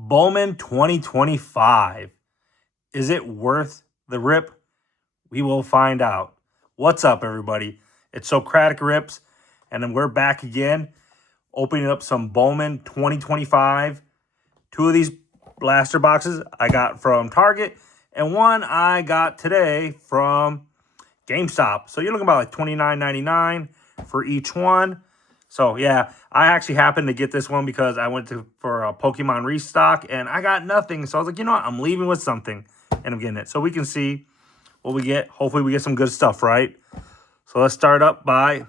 Bowman 2025. Is it worth the rip? We will find out. What's up, everybody? It's Socratic Rips, and then we're back again, opening up some Bowman 2025. Two of these blaster boxes I got from Target, and one I got today from GameStop. So you're looking about like $29.99 for each one. So yeah, I actually happened to get this one because I went for a Pokemon restock and I got nothing. So I was like, you know what? I'm leaving with something, and I'm getting it. So we can see what we get. Hopefully we get some good stuff, right? So let's start up by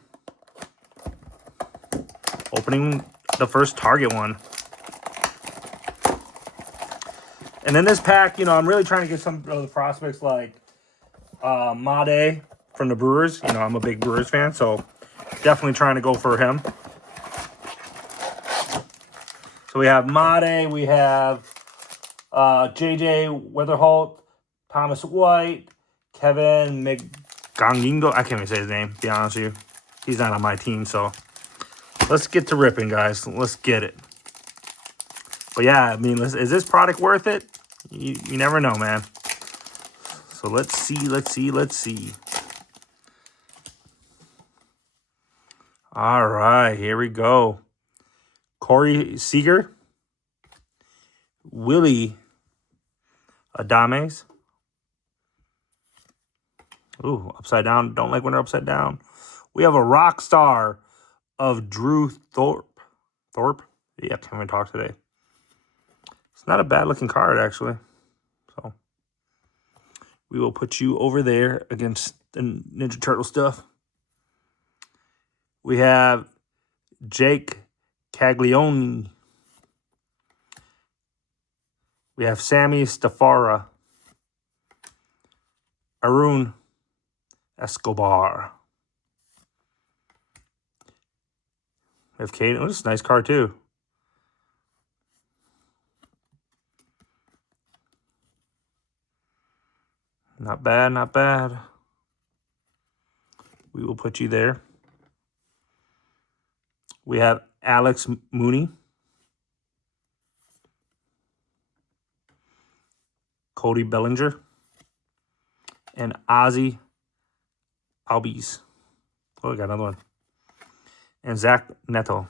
opening the first Target one. And in this pack, you know, I'm really trying to get some of the prospects like Made from the Brewers. You know, I'm a big Brewers fan, so definitely trying to go for him. So we have Made, we have JJ Weatherholt, Thomas White, Kevin McGongingo. I can't even say his name, to be honest with you. He's not on my team, so let's get to ripping, guys. Let's get it. But yeah, I mean, is this product worth it? You never know, man. So let's see. All right, here we go. Corey Seager. Willie Adames. Ooh, upside down. Don't like when they're upside down. We have a rock star of Drew Thorpe. Thorpe? Yeah, can't even talk today. It's not a bad looking card, actually. So we will put you over there against the Ninja Turtle stuff. We have Jake Caglione. We have Sammy Stafara. Arun Escobar. We have Caden. Oh, this is a nice card, too. Not bad, not bad. We will put you there. We have Alex Mooney. Cody Bellinger. And Ozzy Albies. Oh, we got another one. And Zach Neto.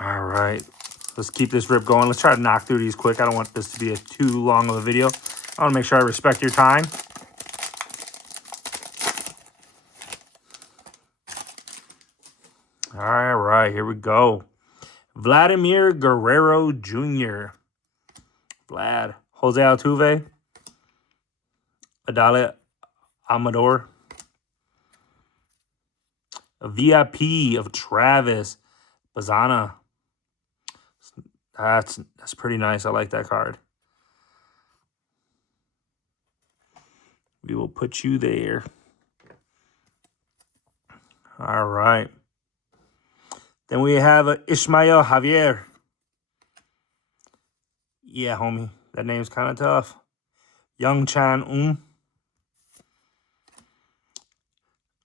All right. Let's keep this rip going. Let's try to knock through these quick. I don't want this to be too long of a video. I want to make sure I respect your time. All right, here we go. Vladimir Guerrero Jr. Vlad. Jose Altuve. Adale Amador. A VIP of Travis Bazana. That's pretty nice. I like that card. We will put you there. All right. Then we have Ishmael Javier. Yeah, homie. That name's kind of tough. Young Chan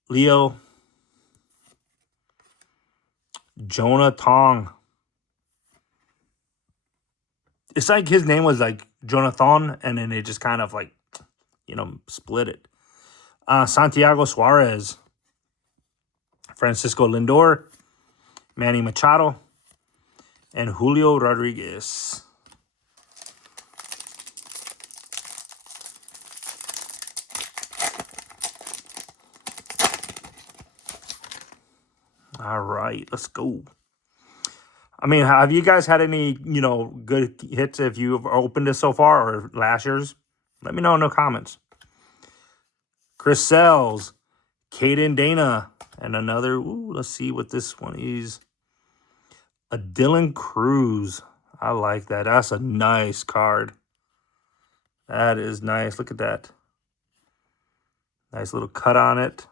Leo. Jonah Tong. It's like his name was like Jonathan, and then they just kind of like, you know, split it. Santiago Suarez. Francisco Lindor. Manny Machado. And Julio Rodriguez. All right, let's go. I mean, have you guys had any, you know, good hits if you've opened this so far or last year's? Let me know in the comments. Chris Sells, Caden Dana, and another, let's see what this one is. A Dylan Cruz. I like that. That's a nice card. That is nice. Look at that. Nice little cut on it.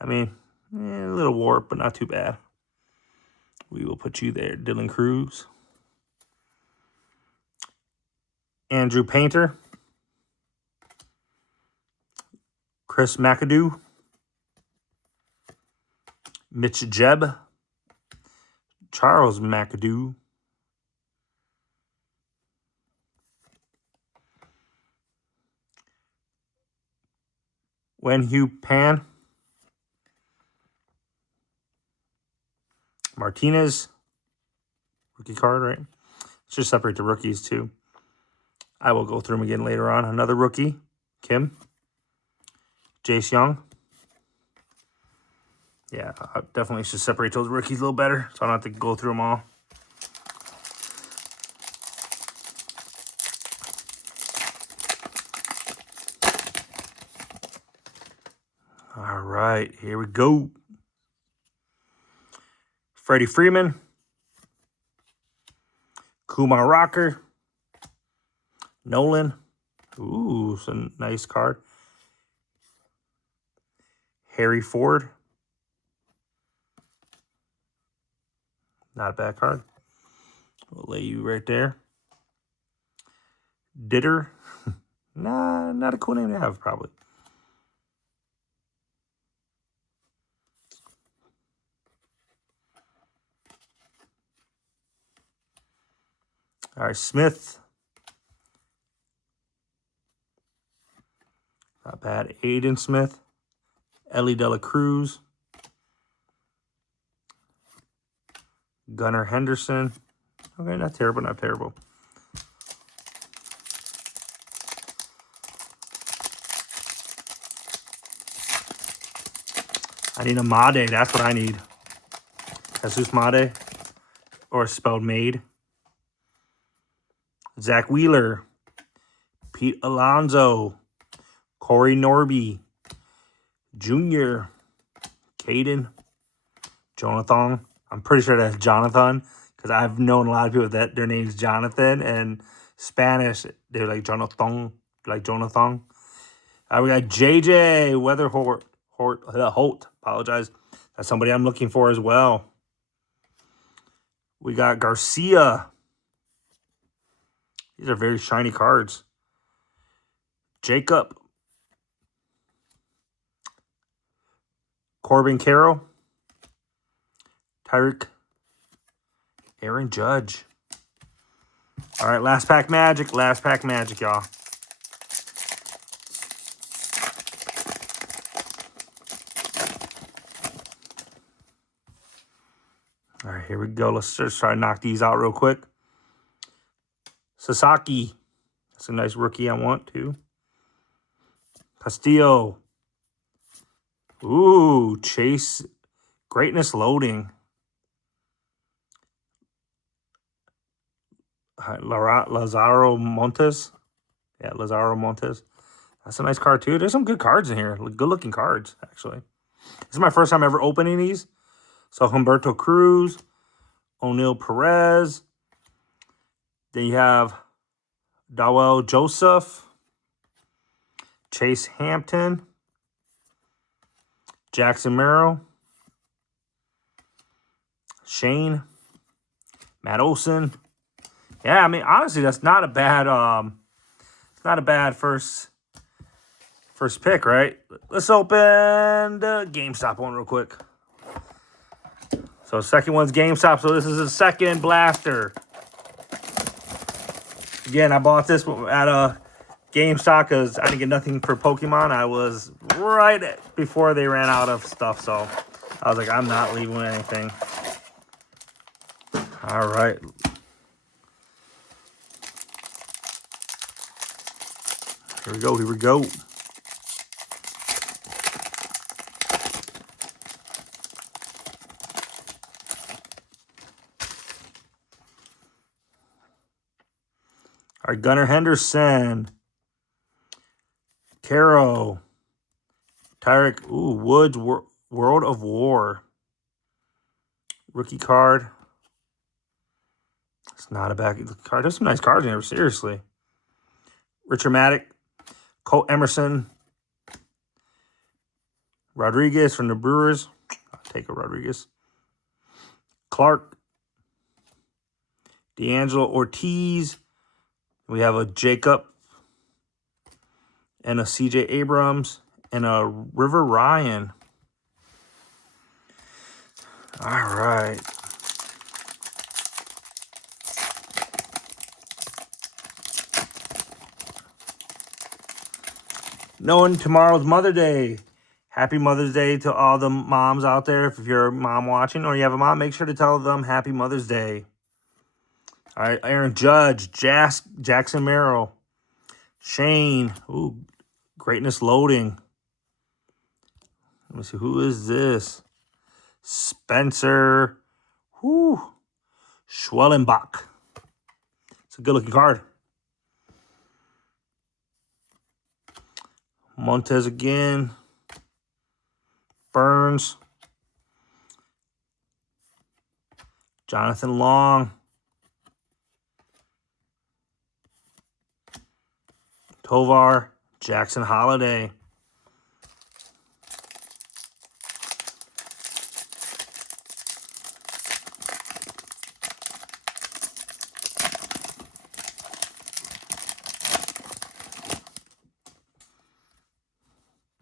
I mean, a little warped, but not too bad. We will put you there, Dylan Cruz. Andrew Painter. Chris McAdoo. Mitch Jebb. Charles McAdoo. Wenhu Pan. Martinez. Rookie card, right? Let's just separate the rookies too. I will go through them again later on. Another rookie. Kim. Jace Young. Yeah, I definitely should separate those rookies a little better so I don't have to go through them all. All right, here we go. Freddie Freeman. Kumar Rocker. Nolan. Ooh, it's a nice card. Harry Ford. Not a bad card. We'll lay you right there. Ditter. Nah, not a cool name to have, probably. All right, Smith. Not bad. Aiden Smith. Ellie De La Cruz. Gunnar Henderson. Okay, not terrible, not terrible. I need a Made. That's what I need. Jesus Made. Or spelled Made. Zach Wheeler. Pete Alonso. Corey Norby. Junior. Caden. Jonathan. I'm pretty sure that's Jonathan. Because I've known a lot of people that their name's Jonathan. And Spanish, they're like Jonathan. Like Jonathan. We got JJ Weatherholt. Holt. Apologize. That's somebody I'm looking for as well. We got Garcia. These are very shiny cards. Jacob. Corbin Carroll. Tyreek. Aaron Judge. All right, last pack magic. Last pack magic, y'all. All right, here we go. Let's just try to knock these out real quick. Sasaki. That's a nice rookie I want, too. Castillo. Ooh, Chase. Greatness loading. Lazaro Montes. Yeah, Lazaro Montes. That's a nice card, too. There's some good cards in here. Good-looking cards, actually. This is my first time ever opening these. So, Humberto Cruz. O'Neal Perez. Then you have Dawel Joseph. Chase Hampton. Jackson Merrill. Shane. Matt Olson. Yeah, I mean, honestly, that's not a bad it's not a bad first pick, right? Let's open the GameStop one real quick. So second one's GameStop. So this is the second blaster. Again, I bought this at a GameStop because I didn't get nothing for Pokemon. I was right before they ran out of stuff, so I was like, I'm not leaving anything. All right. Here we go, here we go. All right, Gunnar Henderson. Caro. Tyreek. Ooh, Woods. World of War. Rookie card. It's not a bad card. There's some nice cards in here, seriously. Richard Maddock. Cole Emerson. Rodriguez from the Brewers. I'll take a Rodriguez. Clark. D'Angelo Ortiz. We have a Jacob. And a CJ Abrams. And a River Ryan. All right. Knowing tomorrow's Mother's Day. Happy Mother's Day to all the moms out there. If you're a mom watching or you have a mom, make sure to tell them Happy Mother's Day. All right, Aaron Judge, Jackson Merrill, Shane. Ooh, Greatness Loading. Let me see, who is this? Spencer Schwellenbach. It's a good-looking card. Montez again. Burns. Jonathan Long. Tovar. Jackson Holiday.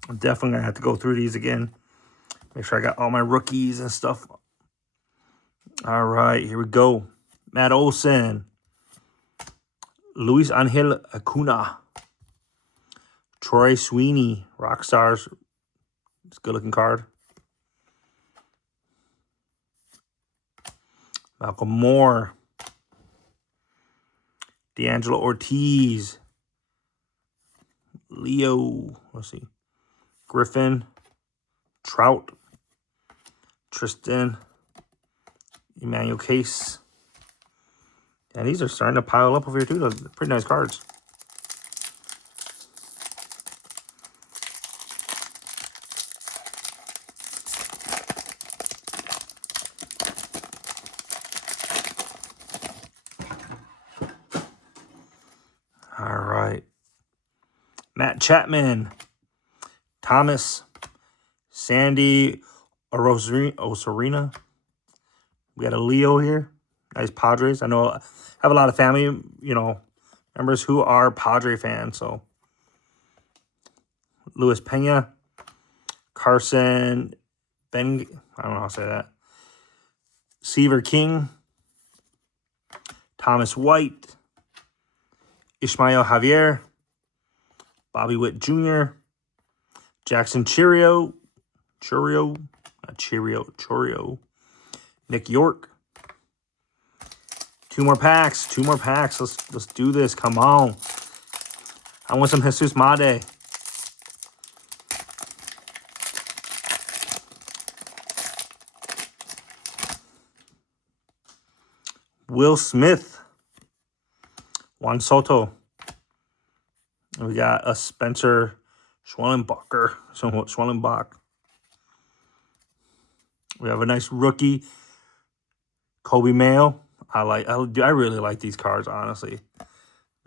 I'm definitely going to have to go through these again. Make sure I got all my rookies and stuff. All right, here we go. Matt Olson. Luis Angel Acuna. Troy Sweeney. Rockstars. It's a good-looking card. Malcolm Moore. D'Angelo Ortiz. Leo. Let's see. Griffin. Trout. Tristan. Emmanuel Case. And these are starting to pile up over here too. Those are pretty nice cards. All right. Matt Chapman. Thomas. Sandy Osorina. We got a Leo here. Nice Padres. I know I have a lot of family, members who are Padre fans. So, Luis Pena, Carson Ben, I don't know how to say that. Seaver King, Thomas White, Ishmael Javier, Bobby Witt Jr., Jackson Churio, Nick York. Two more packs. Let's do this. Come on. I want some Jesus Made. Will Smith. Juan Soto. And we got a Spencer Schwellenbach. We have a nice rookie, Kobe Mayo. I really like these cards, honestly.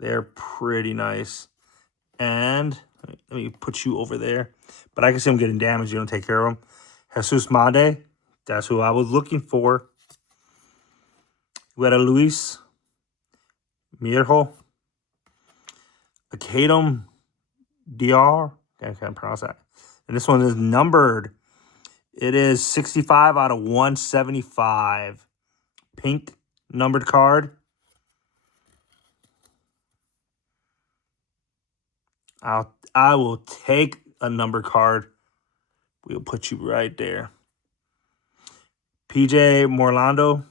They're pretty nice. And let me put you over there. But I can see them getting damaged. You don't take care of them. Jesus Made. That's who I was looking for. We got a Luis Mirjo. Academ DR. I can't pronounce that. And this one is numbered. It is 65 out of 175. Pink numbered card. I will take a numbered card. We'll put you right there. PJ Morlando.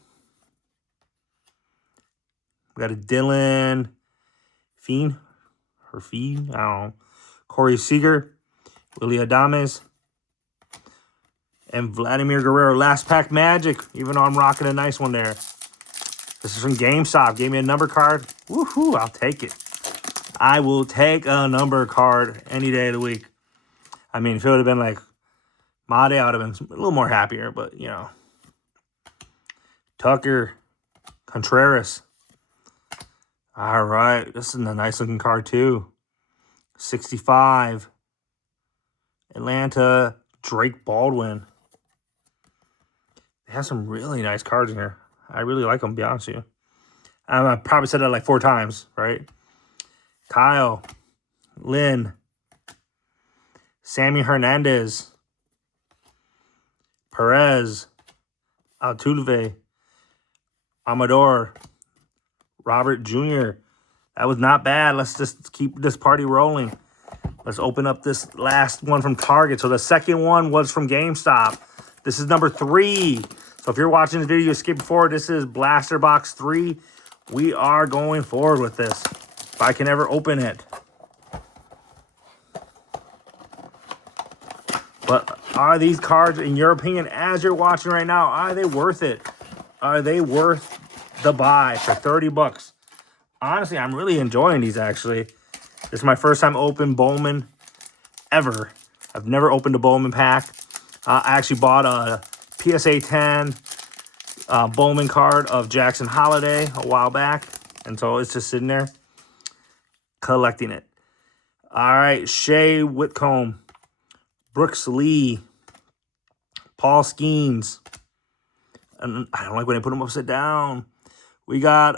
We got a Dylan Fiend. I don't know. Corey Seager. Willie Adames. And Vladimir Guerrero. Last pack magic. Even though I'm rocking a nice one there. This is from GameStop. Gave me a number card. Woohoo, I'll take it. I will take a number card any day of the week. I mean, if it would have been like Made, I would have been a little more happier. But, Tucker. Contreras. All right. This is a nice looking card too. 65. Atlanta. Drake Baldwin. They have some really nice cards in here. I really like them, to be honest with you. I probably said that like 4 times, right? Kyle. Lynn. Sammy Hernandez. Perez. Altuve. Amador. Robert Jr. That was not bad. Let's just keep this party rolling. Let's open up this last one from Target. So the second one was from GameStop. This is number 3. So if you're watching this video, skip forward. This is Blaster Box 3. We are going forward with this. If I can ever open it. But are these cards, in your opinion, as you're watching right now, are they worth it? Are they worth the buy for 30 bucks? Honestly, I'm really enjoying these, actually. This is my first time opening Bowman ever. I've never opened a Bowman pack. I actually bought a PSA 10 Bowman card of Jackson Holiday a while back. And so it's just sitting there collecting it. All right, Shea Whitcomb, Brooks Lee, Paul Skeens. And I don't like when they put them upside down. We got,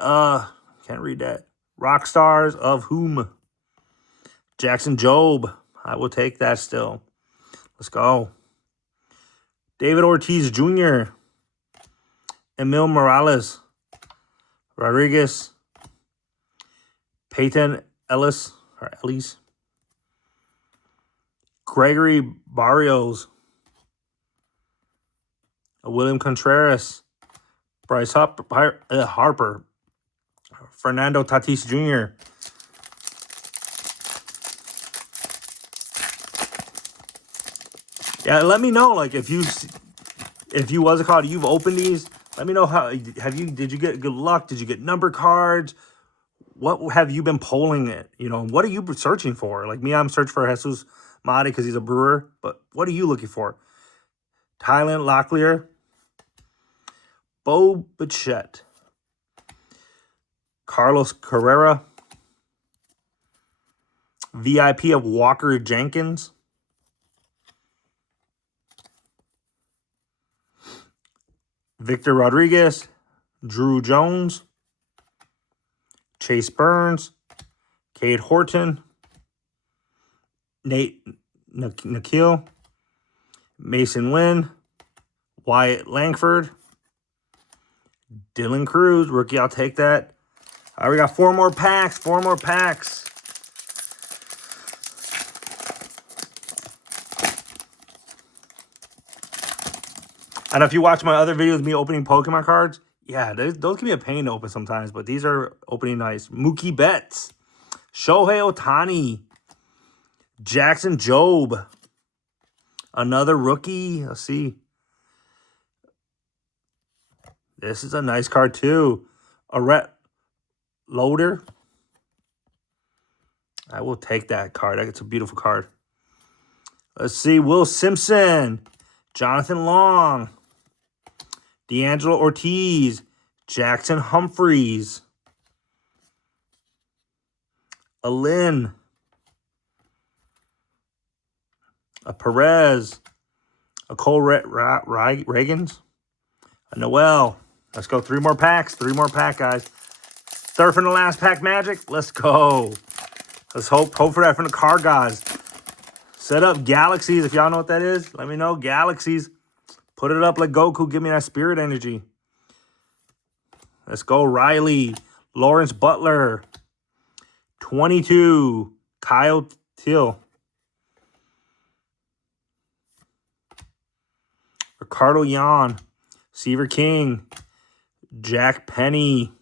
can't read that. Rock Stars of Whom. Jackson Jobe. I will take that still. Let's go. David Ortiz Jr. Emil Morales. Rodriguez. Peyton Ellis. Or Ellis. Gregory Barrios. William Contreras. Bryce Harper. Fernando Tatis Jr. Yeah, let me know, like, if you what's it called, you've opened these. Let me know how did you get good luck? Did you get number cards? What have you been polling it? You know, what are you searching for? Like me, I'm searching for Jesus Madi because he's a Brewer. But what are you looking for? Tylan Locklear, Bo Bichette, Carlos Carrera, VIP of Walker Jenkins, Victor Rodriguez, Drew Jones, Chase Burns, Cade Horton, Nate Nikhil, Mason Wynn, Wyatt Langford, Dylan Cruz, rookie, I'll take that. All right, we got 4 more packs, 4 more packs. And if you watch my other videos, me opening Pokemon cards, yeah, those can be a pain to open sometimes, but these are opening nice. Mookie Betts, Shohei Ohtani, Jackson Jobe, another rookie. Let's see. This is a nice card too. A Rhett Loader. I will take that card. It's a beautiful card. Let's see. Will Simpson, Jonathan Long, D'Angelo Ortiz, Jackson Humphreys, a Lynn, a Perez, a Cole Reagans, a Noel. Let's go. 3 more packs. 3 more pack, guys. Third from the last pack magic. Let's go. Let's hope for that from the card guys. Set up Galaxies. If y'all know what that is, let me know. Galaxies. Put it up like Goku. Give me that spirit energy. Let's go. Riley. Lawrence Butler. 22. Kyle Till. Ricardo Yan. Seaver King. Jack Penny.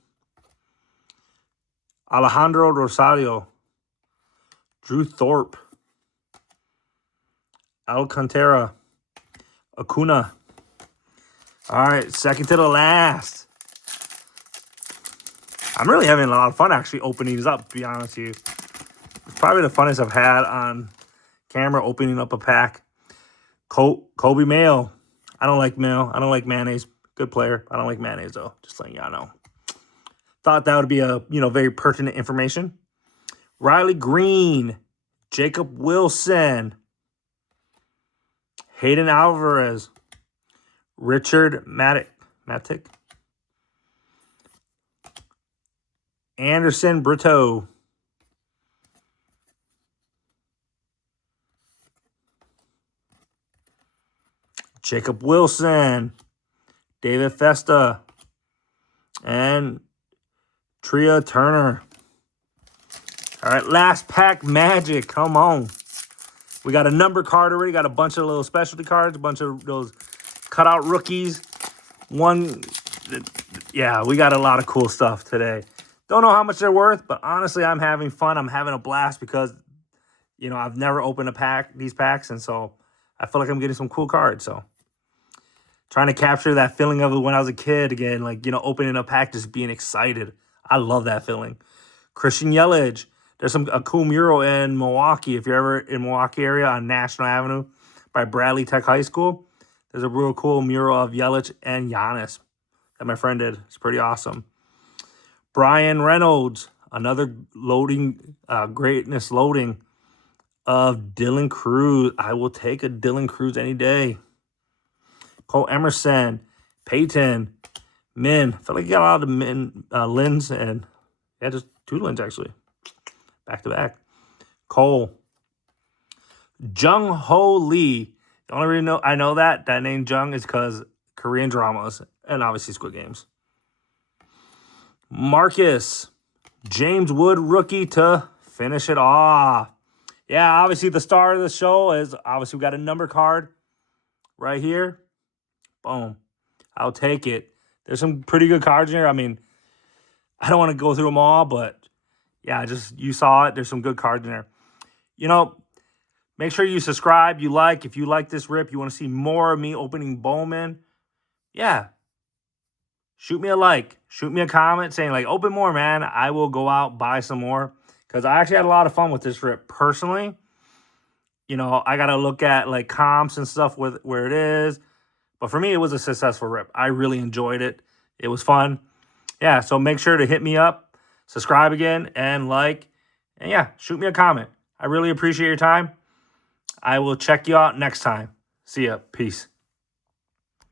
Alejandro Rosario. Drew Thorpe. Alcantara. Acuna. All right, second to the last. I'm really having a lot of fun actually opening these up, to be honest with you. It's probably the funnest I've had on camera opening up a pack. Kobe Mayo. I don't like Mayo. I don't like mayonnaise. Good player. I don't like mayonnaise, though. Just letting y'all know. Thought that would be a, very pertinent information. Riley Green. Jacob Wilson. Hayden Alvarez. Richard Matic. Anderson Brito. Jacob Wilson. David Festa. And Tria Turner. All right, last pack magic. Come on. We got a number card already. Got a bunch of little specialty cards, a bunch of those cutout rookies. Yeah, we got a lot of cool stuff today. Don't know how much they're worth, but honestly, I'm having fun. I'm having a blast because, you know, I've never opened these packs, and so I feel like I'm getting some cool cards. So trying to capture that feeling of it when I was a kid again, like, you know, opening a pack, just being excited. I love that feeling. Christian Yelich. There's a cool mural in Milwaukee. If you're ever in Milwaukee area on National Avenue by Bradley Tech High School, there's a real cool mural of Yelich and Giannis that my friend did. It's pretty awesome. Brian Reynolds, another greatness loading of Dylan Cruz. I will take a Dylan Cruz any day. Cole Emerson, Peyton, Min. I feel like you got a lot of Min, Lins, and yeah, just 2 Lins actually. Back to back. Cole. Jung Ho Lee. The only reason I know that name Jung is because Korean dramas and obviously Squid Games. Marcus. James Wood rookie to finish it off. Yeah, obviously the star of the show is obviously we got a number card right here. Boom. I'll take it. There's some pretty good cards in here. I mean, I don't want to go through them all, but yeah, just you saw it. There's some good cards in there. You know, make sure you subscribe, you like. If you like this rip, you want to see more of me opening Bowman, yeah, shoot me a like. Shoot me a comment saying, like, open more, man. I will go out, buy some more. Because I actually had a lot of fun with this rip. Personally, you know, I got to look at, like, comps and stuff with where it is. But for me, it was a successful rip. I really enjoyed it. It was fun. Yeah, so make sure to hit me up, subscribe again, and like. And yeah, shoot me a comment. I really appreciate your time. I will check you out next time. See ya. Peace.